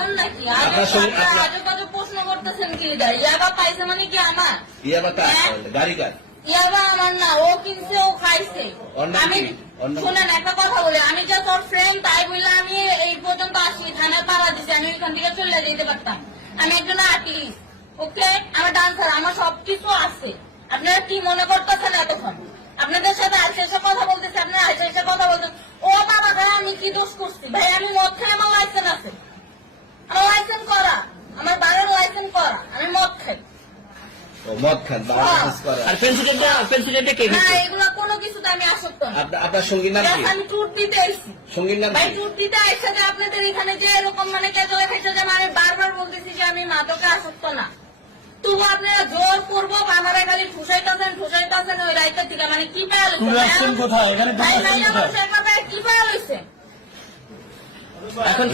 এমন নাকি আজও প্রশ্ন করতেছেন কি ইয়াবা পাইছে মানে কি আমার ইয়াবা গাড়ি কার ইয়াবা আমার না, ও কিনছে ও খাইছে। আমি শুনেন একটা কথা বলি, আমি যে তোর ফ্রেন্ড তাই বললে আমি এই পর্যন্ত আসি, থানায় পাড়া দিছি, আমি ওইখান থেকে চলে যেতে পারতাম। আমি একজন আর্টিস্ট, ওকে, আমার ডান্সার, আমার সবকিছু আছে। আপনারা কি মনে করতেছেন এতক্ষণ? আপনাদের সাথে আইসে এসে কথা বলতেছে, আপনারা আইসে এসে কথা বলতেন। ও বাবা ভাই আমি কি দোষ করছি? ভাই আমি মদ খাই, আমার লাইসেন্স আছে, আমার লাইসেন্স করা, আমার বাড়ির লাইসেন্স করা, আমি মদ খাই। মদ খান আর প্রেসিডেন্টটা কে? না এগুলো কোনো কিছুতে আমি আসক্ত না। আপনার সঙ্গীর নাম কি? আমি ট্যুর দিতে এসেছি। সঙ্গীর নাম ভাই ট্যুর দিতে এসে যে আপনাদের এখানে যে এরকম মানে কেজলে খাইছে যে আমি বারবার বলতেছি যে আমি মাদকে আসক্ত না, তবু আপনারা জোর করবো বাবারা খালি ঠুসাইতেছেন ওই রাইতের দিকে। মানে কি পাওয়া কি পাওয়া হয়েছে এখন